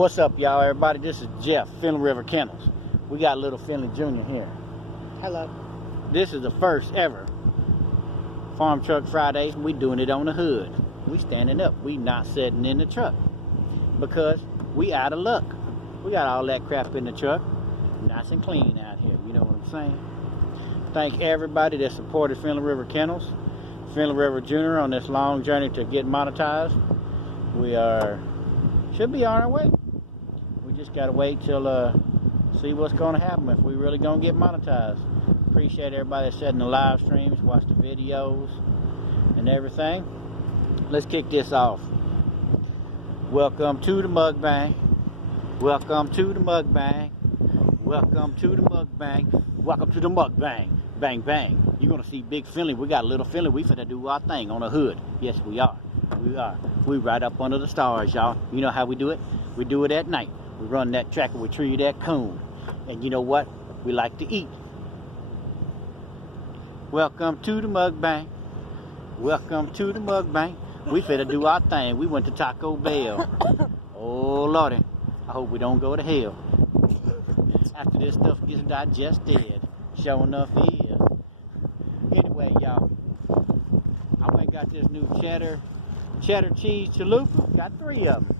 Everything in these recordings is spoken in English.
What's up, y'all, everybody? This is Jeff, Finley River Kennels. We got little Finley Jr. here. Hello. This is the first ever Farm Truck Fridays. We doing it on the hood. We standing up. We not sitting in the truck because we out of luck. We got all that crap in the truck, nice and clean out here. You know what I'm saying? Thank everybody that supported Finley River Kennels, Finley River Jr. on this long journey to get monetized. We should be on our way. We just gotta wait till see what's gonna happen if we really gonna get monetized. Appreciate everybody that's setting the live streams, watch the videos and everything. Let's kick this off. Welcome to the mukbang. Welcome to the mukbang. Welcome to the mukbang. Welcome to the mukbang. Bang bang. You're gonna see Big Finley. We got little Finley. We finna do our thing on the hood. Yes, we are. We are. We right up under the stars, y'all. You know how we do it? We do it at night. We run that track and we treat that coon. And you know what? We like to eat. Welcome to the mukbang. Welcome to the mukbang. We finna do our thing. We went to Taco Bell. Oh lordy. I hope we don't go to hell after this stuff gets digested. Sure enough it is. Anyway, y'all, I went and got this new cheddar cheese chalupa. Got 3 of them.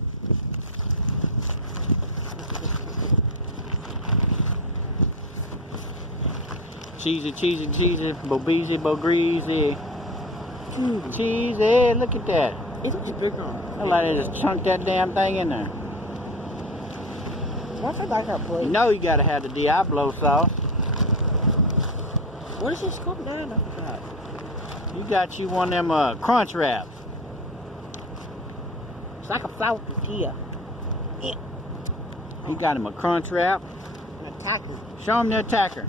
Cheesy, bo greasy. Cheesy, look at that. It's just big on. I like they just chunk that damn thing in there. What's it like that plate? You know you gotta have the Diablo sauce. What is this called? I forgot. You got you one of them crunch wraps. It's like a flour tortilla. Yeah. You got him a crunch wrap. An attacker. Show him the attacker.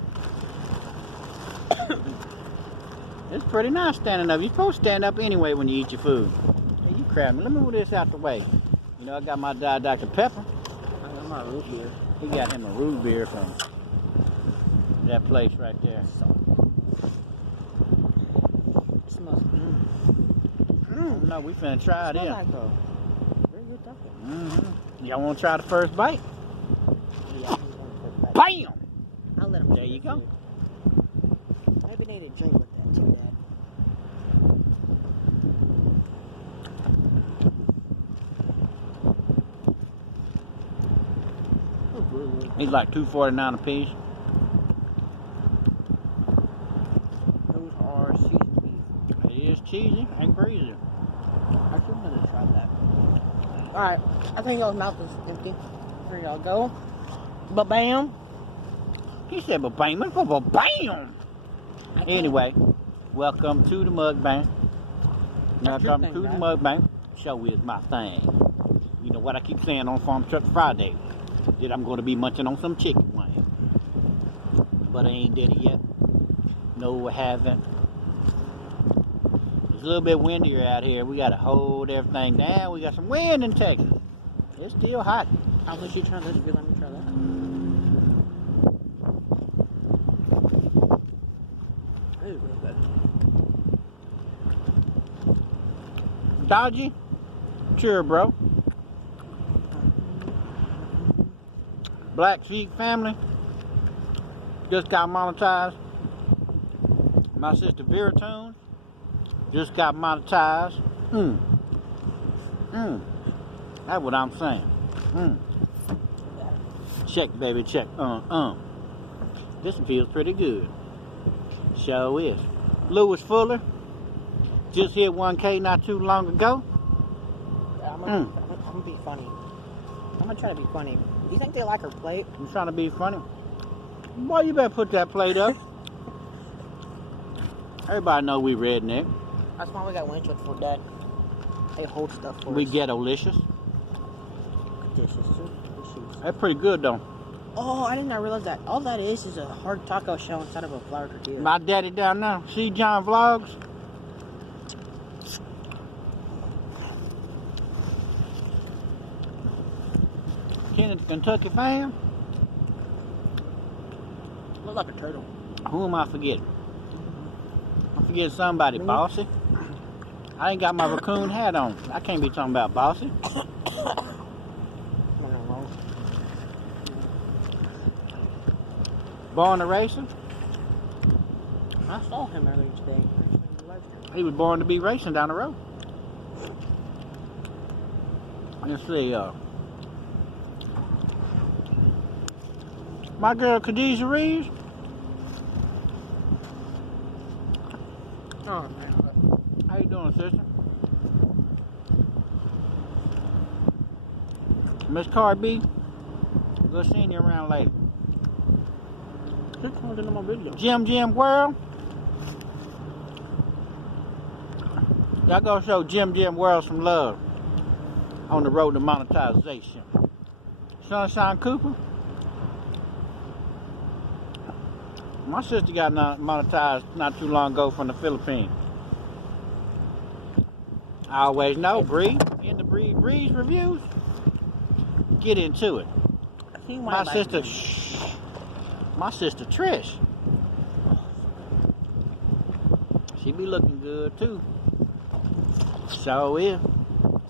It's pretty nice standing up. You're supposed to stand up anyway when you eat your food. Hey, you crap me. Let me move this out the way. You know, I got my Dr. Pepper. I got my root beer. He got him a root beer from that place right there. It smells No, we finna try it in. like a very good taco. Y'all wanna try the first bite? Yeah, Bam! I'll let him. There you go. Maybe they need a drink with that too, Dad. He's like $2.49 a piece. Those are seasoned beef. He is cheesy and greasy. I should have tried that. Alright, I think y'all's mouth is empty. Here y'all go. Ba-bam. He said, ba-bam, ba-bam. Anyway, welcome to the mukbang. Welcome to the mukbang. Show is my thing. You know what I keep saying on Farm Truck Friday? That I'm going to be munching on some chicken wing. But I ain't did it yet. No, I haven't. It's a little bit windier out here. We got to hold everything down. We got some wind in Texas. It's still hot. I'll let you try this. If you let me try that. Ooh, real good. Dodgy? Sure, bro. Black Sheep family just got monetized. My sister Vera Tune just got monetized. That's what I'm saying. Check, baby, check. This feels pretty good. Sure is. Lewis Fuller just hit 1K not too long ago. Yeah, I'm gonna be funny. I'm gonna try to be funny. Do you think they like her plate? I'm trying to be funny. Boy, you better put that plate up. Everybody know we redneck. That's why we got Winchell for Dad. They hold stuff for We us. ghetto-licious. Dishes. That's pretty good though. Oh, I did not realize that. All that is a hard taco shell inside of a flour tortilla. My daddy down there, see John Vlogs? Kentucky fam? Look like a turtle. Who am I forgetting? I forget somebody, Bossy. I ain't got my raccoon hat on. I can't be talking about Bossy. Born a racer? I saw him earlier today. He was born to be racing down the road. Let's see, my girl Khadijah Reeves. Oh, man. How you doing, sister? Miss Carby, good seeing you around later. Who called into my video? Jim World. Y'all go show Jim World some love on the road to monetization. Sunshine Cooper. My sister got monetized not too long ago from the Philippines. I always know, Bree, in the Breeze reviews, get into it. My sister Trish, she be looking good too. So is.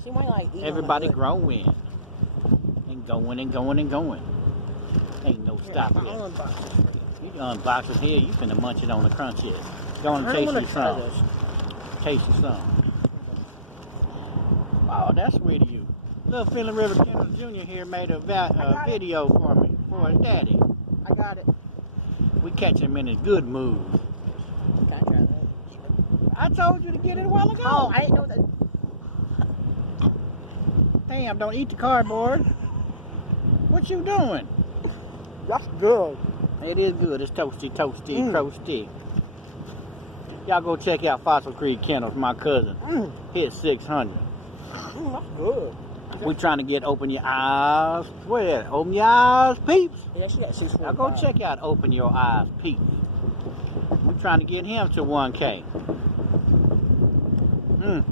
She might like eat Everybody growing and going and going and going. Ain't no stopping. I'll unbox it. You can unbox it here. You finna munch it on the crunchies. Go and taste you some. Taste you some. Wow, that's sweet of you. Little Philly River Kendall Jr. here made a video for me, for his daddy. I got it. We catch him in his good mood. Can I try that? I told you to get it a while ago. Oh, I didn't know that. Damn, don't eat the cardboard. What you doing? That's good. It is good. It's toasty, toasty. Y'all go check out Fossil Creek Kennels, my cousin. Hit 600. That's good. We trying to get Open Your Eyes. Where? Open Your Eyes, peeps. Yeah, she got 645. Now go check out Open Your Eyes, peeps. We trying to get him to 1K. Gotta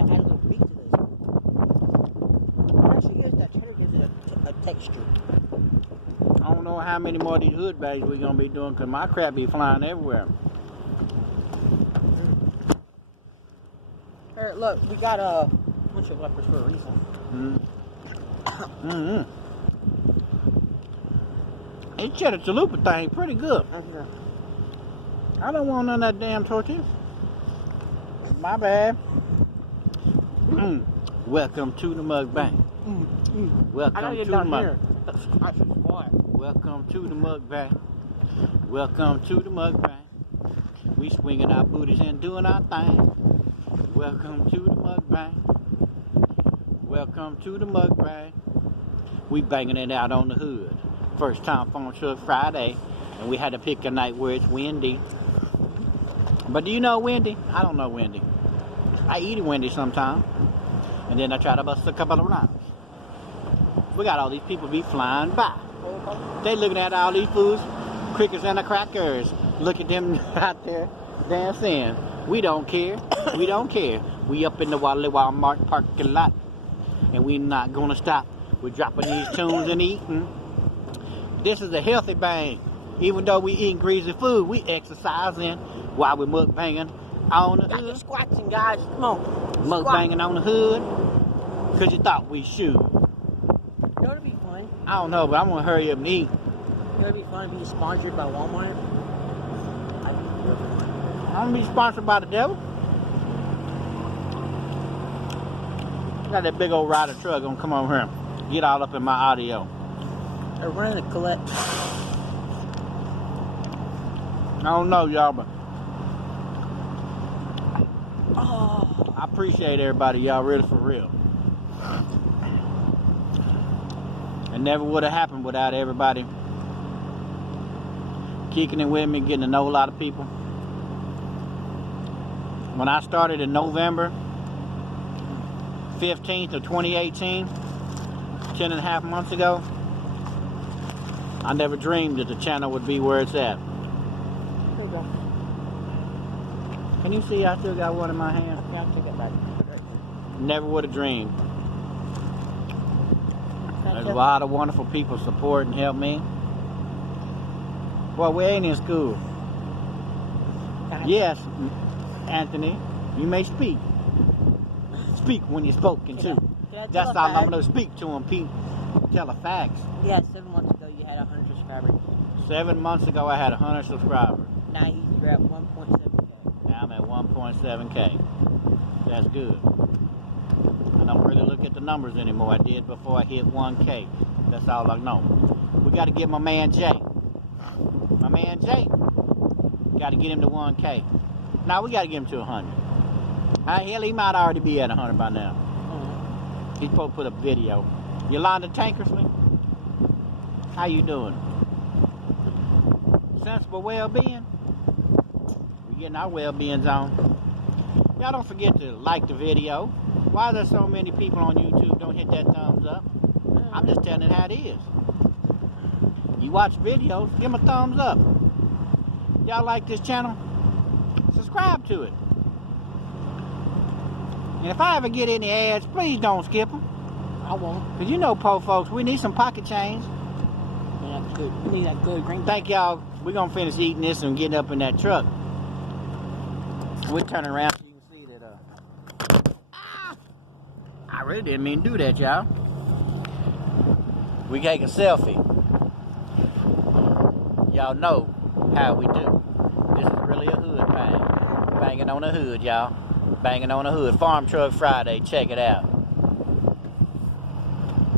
add a little beat to this. Actually, that cheddar gives it a texture. I don't know how many more of these hood bags we gonna be doing, cause my crap be flying everywhere. Here, look, we got a bunch of leopards for a reason. This cheddar chalupa thing pretty good. I don't want none of that damn tortillas. My bad. Welcome to the mukbang. Welcome to the mukbang. Welcome to the mukbang. Welcome to the mukbang. We swinging our booties and doing our thing. Welcome to the mukbang. Welcome to the mukbang. We banging it out on the hood. First time Farm Truck Friday, and we had to pick a night where it's windy. But do you know Wendy? I don't know Wendy. I eat a Wendy sometime, and then I try to bust a couple of rounds. We got all these people be flying by. They looking at all these foods, crickets and the crackers. Look at them out there dancing. We don't care. We don't care. We up in the Walmart parking lot, and we not gonna stop. We're dropping these tunes and eating. This is a healthy bang. Even though we eating greasy food, we exercising while we mukbanging on the Got your hood. squatching, guys. Come on. Mukbanging on the hood. Cause you thought we should. You know what'd be fun? I don't know, but I'm gonna hurry up and eat. You know what'd be fun? Being sponsored by Walmart. I'm gonna be sponsored by the devil. Got that big old rider truck gonna come over here. Get all up in my audio. They're running a collect. I don't know, y'all, but Oh. I appreciate everybody, y'all, really for real. It never would have happened without everybody kicking it with me, getting to know a lot of people. When I started in November 15th of 2018, 10 and a half months ago, I never dreamed that the channel would be where it's at. Here we go. Can you see I still got one in my hand? Yeah, I'll take it back. Never would have dreamed. There's a Right. lot of wonderful people support and help me. Well, we ain't in school. Yes, Anthony, you may speak. Speak when you're spoken to. That's all I'm going to speak to him, Pete. Tell the facts. Yeah, 7 months ago you had 100 subscribers. 7 months ago, I had 100 subscribers. Now he's grabbed 1.7K. Now I'm at 1.7K. That's good. I don't really look at the numbers anymore. I did before I hit 1K. That's all I know. We got to get my man Jay. My man Jay. Got to get him to 1K. Now we got to get him to 100. Hell, he might already be at 100 by now. He's supposed to put a video. Yolanda Tankersley, how you doing? Sensible well-being? We getting our well-beings on. Y'all don't forget to like the video. Why are there so many people on YouTube don't hit that thumbs up? I'm just telling it how it is. You watch videos, give them a thumbs up. Y'all like this channel? Subscribe to it. And if I ever get any ads, please don't skip them. I won't. Because you know, po folks, we need some pocket change. We need that good green. Thank y'all. We're going to finish eating this and getting up in that truck. We'll turn around so you can see that. I really didn't mean to do that, y'all. We take a selfie. Y'all know how we do. This is really a hood bang. Banging on the hood, y'all. Banging on the hood. Farm Truck Friday. Check it out.